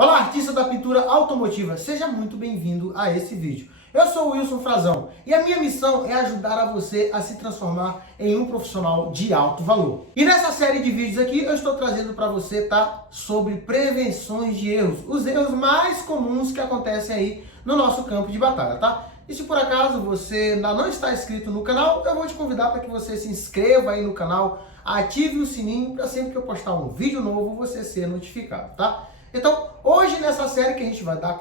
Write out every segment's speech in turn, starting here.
Olá, artista da pintura automotiva, seja muito bem-vindo a esse vídeo. Eu sou o Wilson Frazão e a minha missão é ajudar a você a se transformar em um profissional de alto valor. E nessa série de vídeos aqui eu estou trazendo para você, sobre prevenções de erros, os erros mais comuns que acontecem aí no nosso campo de batalha, tá? E se por acaso você ainda não está inscrito no canal, eu vou te convidar para que você se inscreva aí no canal, ative o sininho para sempre que eu postar um vídeo novo você ser notificado, tá? Então, hoje nessa série que a gente vai dar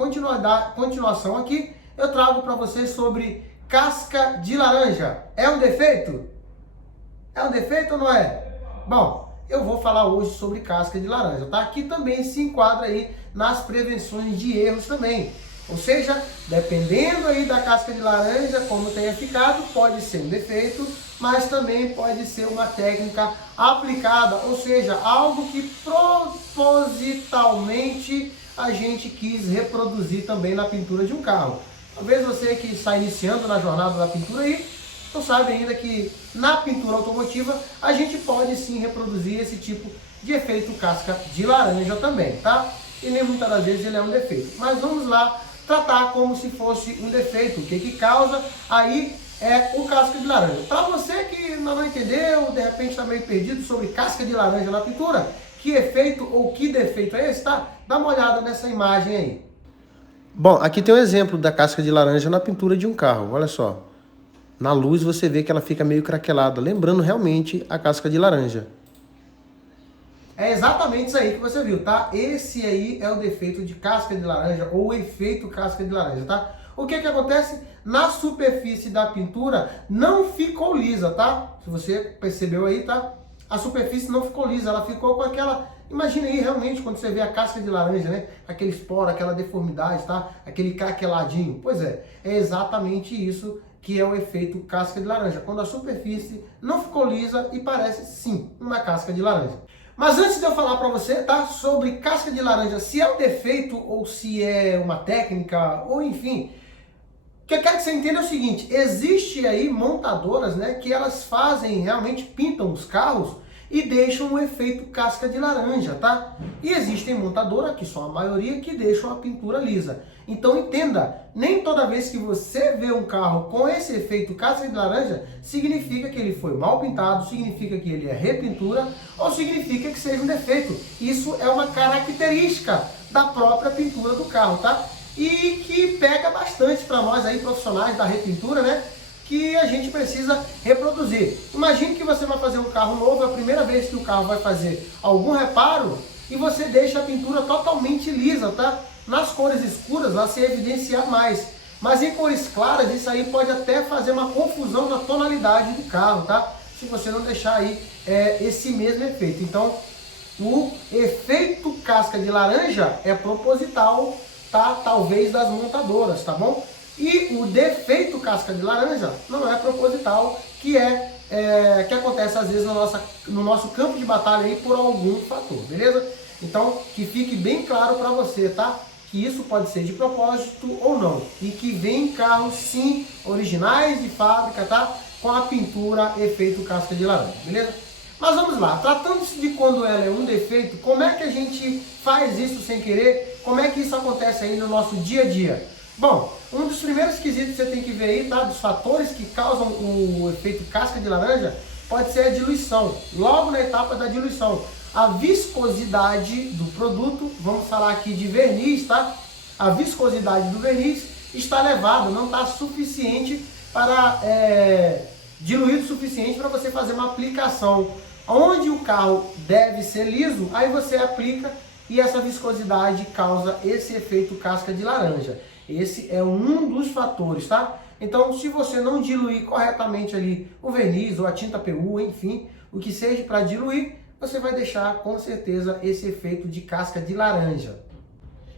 continuação aqui, eu trago para vocês sobre casca de laranja. É um defeito? É um defeito ou não é? Bom, eu vou falar hoje sobre casca de laranja, tá? Que também se enquadra aí nas prevenções de erros também. Ou seja, dependendo aí da casca de laranja, como tenha ficado, pode ser um defeito, mas também pode ser uma técnica aplicada, ou seja, algo que propositalmente a gente quis reproduzir também na pintura de um carro. Talvez você que está iniciando na jornada da pintura aí, não sabe ainda que na pintura automotiva a gente pode sim reproduzir esse tipo de efeito casca de laranja também, tá? E nem muitas das vezes ele é um defeito. Mas vamos lá tratar como se fosse um defeito. O que causa aí é o casca de laranja. Para você que não entendeu, de repente está meio perdido sobre casca de laranja na pintura, que efeito ou que defeito é esse, tá? Dá uma olhada nessa imagem aí. Bom, aqui tem um exemplo da casca de laranja na pintura de um carro, olha só. Na luz você vê que ela fica meio craquelada, lembrando realmente a casca de laranja. É exatamente isso aí que você viu, tá? Esse aí é o defeito de casca de laranja, ou o efeito casca de laranja, tá? O que acontece? Na superfície da pintura não ficou lisa, tá? Se você percebeu aí, tá? A superfície não ficou lisa, ela ficou com aquela... Imagina aí realmente quando você vê a casca de laranja, né? Aquele esporo, aquela deformidade, tá? Aquele craqueladinho. Pois é exatamente isso que é o efeito casca de laranja. Quando a superfície não ficou lisa e parece sim uma casca de laranja. Mas antes de eu falar para você, tá, sobre casca de laranja, se é um defeito ou se é uma técnica, ou enfim, o que eu quero que você entenda é o seguinte: existe aí montadoras, né, que elas fazem, realmente pintam os carros e deixam um efeito casca de laranja, tá? E existem montadoras, que são a maioria, que deixam a pintura lisa. Então entenda, nem toda vez que você vê um carro com esse efeito casca de laranja, significa que ele foi mal pintado, significa que ele é repintura, ou significa que seja um defeito. Isso é uma característica da própria pintura do carro, tá? E que pega bastante para nós aí, profissionais da repintura, né? Que a gente precisa reproduzir. Imagine que você vai fazer um carro novo, é a primeira vez que o carro vai fazer algum reparo e você deixa a pintura totalmente lisa, tá? Nas cores escuras vai se evidenciar mais, mas em cores claras isso aí pode até fazer uma confusão na tonalidade do carro, tá? Se você não deixar aí esse mesmo efeito. Então, o efeito casca de laranja é proposital, tá? Talvez das montadoras, tá bom? E o defeito casca de laranja não é proposital, que acontece às vezes no nosso campo de batalha aí por algum fator, beleza? Então, que fique bem claro para você, tá? Que isso pode ser de propósito ou não. E que vem carros, sim, originais de fábrica, tá? Com a pintura efeito casca de laranja, beleza? Mas vamos lá, tratando-se de quando ela é um defeito, como é que a gente faz isso sem querer? Como é que isso acontece aí no nosso dia a dia? Bom, um dos primeiros quesitos que você tem que ver aí, tá? Dos fatores que causam o efeito casca de laranja, pode ser a diluição. Logo na etapa da diluição, a viscosidade do produto, vamos falar aqui de verniz, tá? A viscosidade do verniz está elevada, não está suficiente para diluído o suficiente para você fazer uma aplicação. Onde o carro deve ser liso, aí você aplica e essa viscosidade causa esse efeito casca de laranja. Esse é um dos fatores, tá? Então, se você não diluir corretamente ali o verniz ou a tinta PU, enfim, o que seja para diluir, você vai deixar com certeza esse efeito de casca de laranja.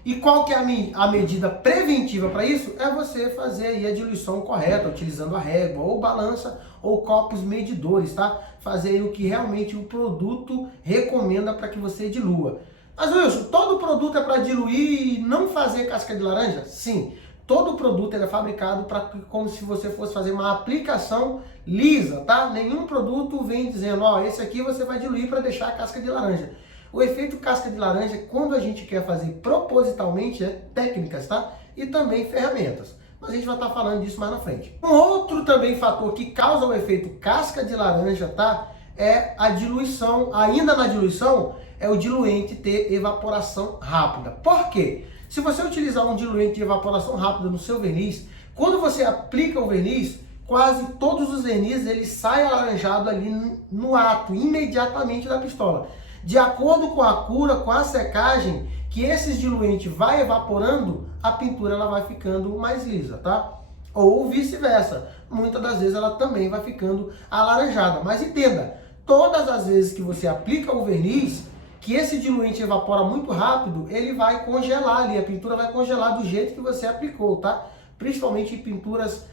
E qual que é a medida preventiva para isso? É você fazer aí a diluição correta, utilizando a régua ou balança ou copos medidores, tá? Fazer aí o que realmente o produto recomenda para que você dilua. Mas Wilson, todo produto é para diluir e não fazer casca de laranja? Sim, todo produto é fabricado como se você fosse fazer uma aplicação lisa, tá? Nenhum produto vem dizendo, ó, esse aqui você vai diluir para deixar a casca de laranja. O efeito casca de laranja, quando a gente quer fazer propositalmente, é técnicas, tá? E também ferramentas. Mas a gente vai estar falando disso mais na frente. Um outro também fator que causa o efeito casca de laranja, tá? É a diluição. Ainda na diluição, é o diluente ter evaporação rápida. Por quê? Se você utilizar um diluente de evaporação rápida no seu verniz, quando você aplica o verniz, quase todos os vernizes eles saem alaranjados ali no ato, imediatamente da pistola. De acordo com a cura, com a secagem, que esses diluentes vai evaporando, a pintura ela vai ficando mais lisa, tá? Ou vice-versa. Muitas das vezes ela também vai ficando alaranjada. Mas entenda, todas as vezes que você aplica o verniz, que esse diluente evapora muito rápido, ele vai congelar ali, a pintura vai congelar do jeito que você aplicou, tá? Principalmente em pinturas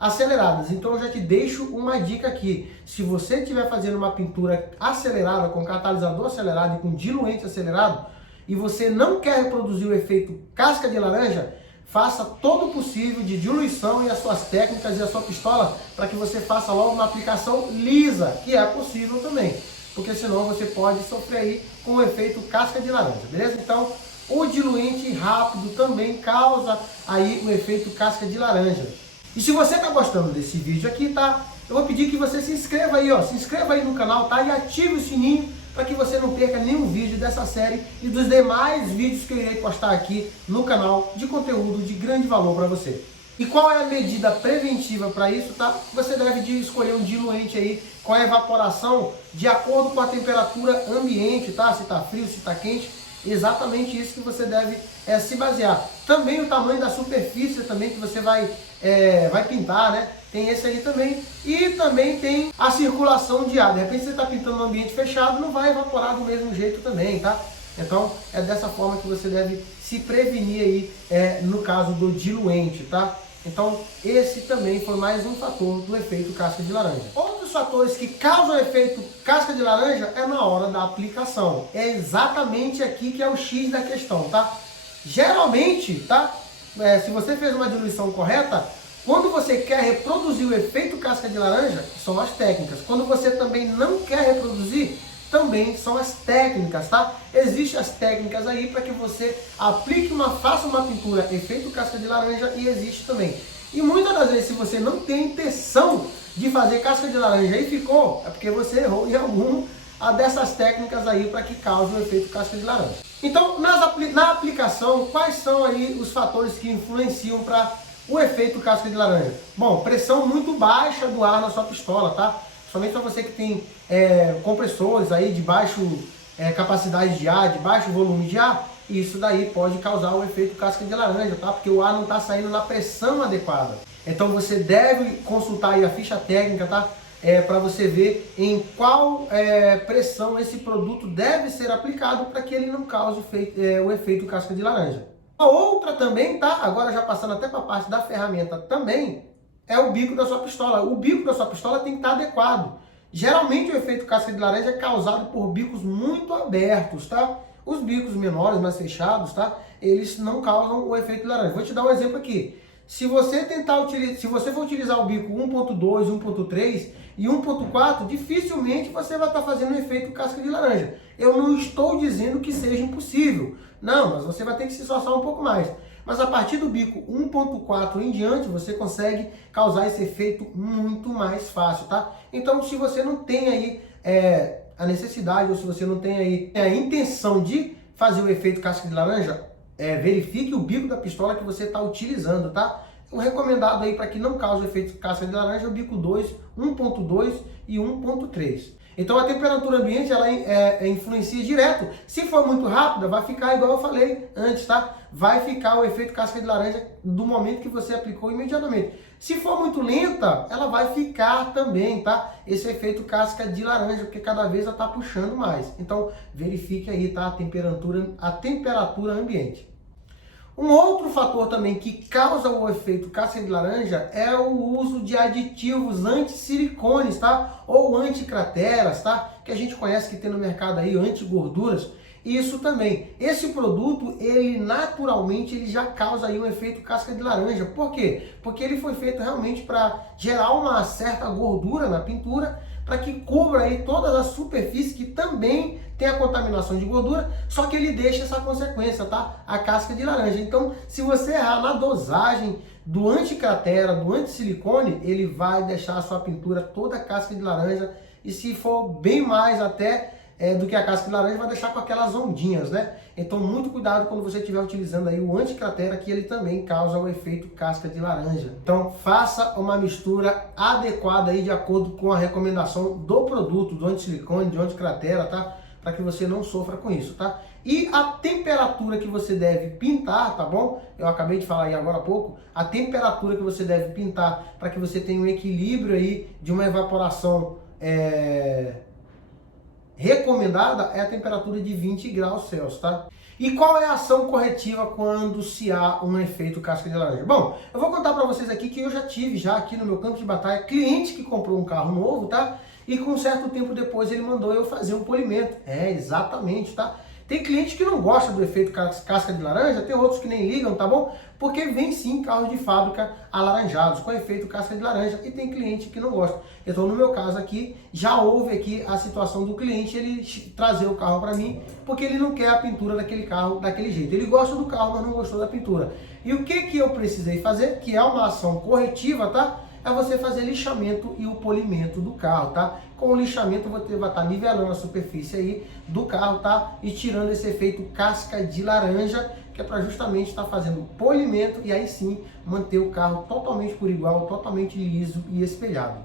aceleradas. Então eu já te deixo uma dica aqui. Se você estiver fazendo uma pintura acelerada, com catalisador acelerado e com diluente acelerado, e você não quer reproduzir o efeito casca de laranja, faça todo o possível de diluição e as suas técnicas e a sua pistola para que você faça logo uma aplicação lisa, que é possível também. Porque senão você pode sofrer aí com o efeito casca de laranja, beleza? Então, o diluente rápido também causa aí o efeito casca de laranja. E se você está gostando desse vídeo aqui, tá? Eu vou pedir que você se inscreva aí, ó. Se inscreva aí no canal, tá? E ative o sininho para que você não perca nenhum vídeo dessa série e dos demais vídeos que eu irei postar aqui no canal de conteúdo de grande valor para você. E qual é a medida preventiva para isso, tá? Você deve escolher um diluente aí com a evaporação de acordo com a temperatura ambiente, tá? Se está frio, se está quente. Exatamente isso que você deve se basear. Também o tamanho da superfície também que você vai pintar, né? Tem esse aí também. E também tem a circulação de ar. De repente você está pintando num ambiente fechado, não vai evaporar do mesmo jeito também, tá? Então é dessa forma que você deve se prevenir aí no caso do diluente, tá? Então esse também foi mais um fator do efeito casca de laranja. Outros fatores que causam o efeito casca de laranja é na hora da aplicação. É exatamente aqui que é o X da questão, tá? Geralmente, tá? Se você fez uma diluição correta, quando você quer reproduzir o efeito casca de laranja, são as técnicas. Quando você também não quer reproduzir, também são as técnicas, tá? Existem as técnicas aí para que você faça uma pintura efeito casca de laranja e existe também. E muitas das vezes, se você não tem intenção de fazer casca de laranja e ficou, é porque você errou em alguma dessas técnicas aí para que cause o efeito casca de laranja. Então, na aplicação, quais são aí os fatores que influenciam para o efeito casca de laranja? Bom, pressão muito baixa do ar na sua pistola, tá? Somente para você que tem compressores aí de baixa capacidade de ar, de baixo volume de ar, isso daí pode causar o efeito casca de laranja, tá? Porque o ar não está saindo na pressão adequada. Então você deve consultar aí a ficha técnica, tá? Para você ver em qual pressão esse produto deve ser aplicado para que ele não cause o efeito casca de laranja. A outra também, tá? Agora já passando até para a parte da ferramenta também, é o bico da sua pistola. O bico da sua pistola tem que estar adequado. Geralmente o efeito casca de laranja é causado por bicos muito abertos, tá? Os bicos menores, mais fechados, tá? Eles não causam o efeito de laranja. Vou te dar um exemplo aqui. Se você for utilizar o bico 1.2, 1.3 e 1.4, dificilmente você vai estar fazendo o efeito casca de laranja. Eu não estou dizendo que seja impossível. Não, mas você vai ter que se esforçar um pouco mais. Mas a partir do bico 1.4 em diante, você consegue causar esse efeito muito mais fácil, tá? Então, se você não tem aí a necessidade, ou se você não tem aí a intenção de fazer o efeito casca de laranja, verifique o bico da pistola que você está utilizando, tá? O recomendado aí para que não cause o efeito casca de laranja é o bico 2, 1.2 e 1.3. Então a temperatura ambiente ela influencia direto. Se for muito rápida, vai ficar igual eu falei antes, tá? Vai ficar o efeito casca de laranja do momento que você aplicou imediatamente. Se for muito lenta, ela vai ficar também, tá? Esse efeito casca de laranja, porque cada vez ela está puxando mais. Então verifique aí, tá? A temperatura ambiente. Um outro fator também que causa o efeito casca de laranja é o uso de aditivos anti-silicones, tá? Ou anti-crateras, tá? Que a gente conhece que tem no mercado aí, anti-gorduras. Isso também. Esse produto, ele naturalmente ele já causa aí um efeito casca de laranja. Por quê? Porque ele foi feito realmente para gerar uma certa gordura na pintura, para que cubra aí todas as superfícies que também tem a contaminação de gordura, só que ele deixa essa consequência, tá? A casca de laranja. Então, se você errar na dosagem do anticratera, do antisilicone, ele vai deixar a sua pintura toda casca de laranja, e se for bem mais até do que a casca de laranja, vai deixar com aquelas ondinhas, né? Então, muito cuidado quando você estiver utilizando aí o anticratera, que ele também causa o efeito casca de laranja. Então, faça uma mistura adequada aí de acordo com a recomendação do produto, do antisilicone, do anticratera, tá? Para que você não sofra com isso, tá? E a temperatura que você deve pintar, tá bom? Eu acabei de falar aí agora há pouco, a temperatura que você deve pintar para que você tenha um equilíbrio aí de uma evaporação recomendada é a temperatura de 20 graus Celsius, tá? E qual é a ação corretiva quando se há um efeito casca de laranja? Bom, eu vou contar para vocês aqui que eu já tive aqui no meu campo de batalha cliente que comprou um carro novo, tá? E com um certo tempo depois ele mandou eu fazer um polimento. Exatamente, tá? Tem cliente que não gosta do efeito casca de laranja, tem outros que nem ligam, tá bom? Porque vem sim carros de fábrica alaranjados, com efeito casca de laranja, e tem cliente que não gosta. Então no meu caso aqui, já houve aqui a situação do cliente, ele trazer o carro para mim, porque ele não quer a pintura daquele carro daquele jeito. Ele gosta do carro, mas não gostou da pintura. E o que eu precisei fazer, que é uma ação corretiva, tá? É você fazer lixamento e o polimento do carro, tá? Com o lixamento você vai estar nivelando a superfície aí do carro, tá? E tirando esse efeito casca de laranja, que é para justamente estar fazendo o polimento e aí sim manter o carro totalmente por igual, totalmente liso e espelhado.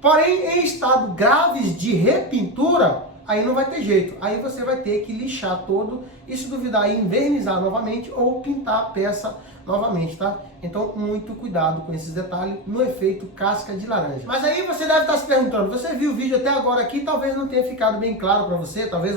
Porém, em estado graves de repintura, aí não vai ter jeito. Aí você vai ter que lixar todo e, se duvidar, envernizar novamente ou pintar a peça novamente, tá? Então, muito cuidado com esses detalhes no efeito casca de laranja. Mas aí você deve estar se perguntando, você viu o vídeo até agora aqui, talvez não tenha ficado bem claro para você, talvez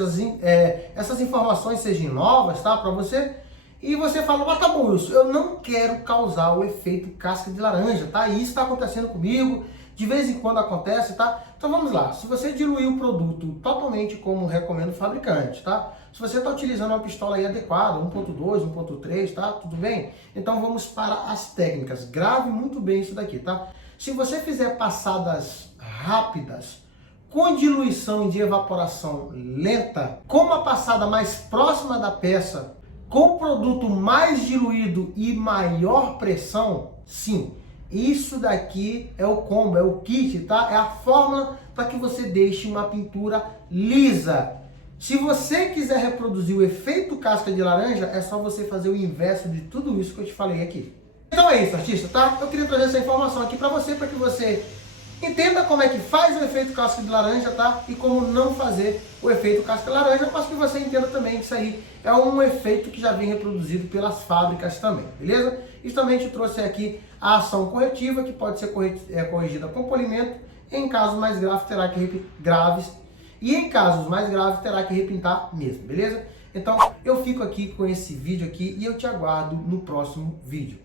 essas informações sejam novas, tá? Para você. E você fala, mas tá bom, Wilson, eu não quero causar o efeito casca de laranja, tá? E isso está acontecendo comigo, de vez em quando acontece, tá? Então vamos lá, se você diluir o produto totalmente como recomenda o fabricante, tá? Se você está utilizando uma pistola aí adequada, 1.2, 1.3, tá? Tudo bem? Então vamos para as técnicas. Grave muito bem isso daqui, tá? Se você fizer passadas rápidas, com diluição de evaporação lenta, com uma passada mais próxima da peça, com produto mais diluído e maior pressão, sim, isso daqui é o combo, é o kit, tá? É a fórmula para que você deixe uma pintura lisa. Se você quiser reproduzir o efeito casca de laranja, é só você fazer o inverso de tudo isso que eu te falei aqui. Então é isso, artista, tá? Eu queria trazer essa informação aqui para que você entenda como é que faz o efeito casca de laranja, tá? E como não fazer o efeito casca de laranja, mas que você entenda também que isso aí é um efeito que já vem reproduzido pelas fábricas também, beleza? E também te trouxe aqui a ação corretiva, que pode ser corrigida com polimento, em casos mais graves, e em casos mais graves terá que repintar mesmo, beleza? Então eu fico aqui com esse vídeo aqui e eu te aguardo no próximo vídeo.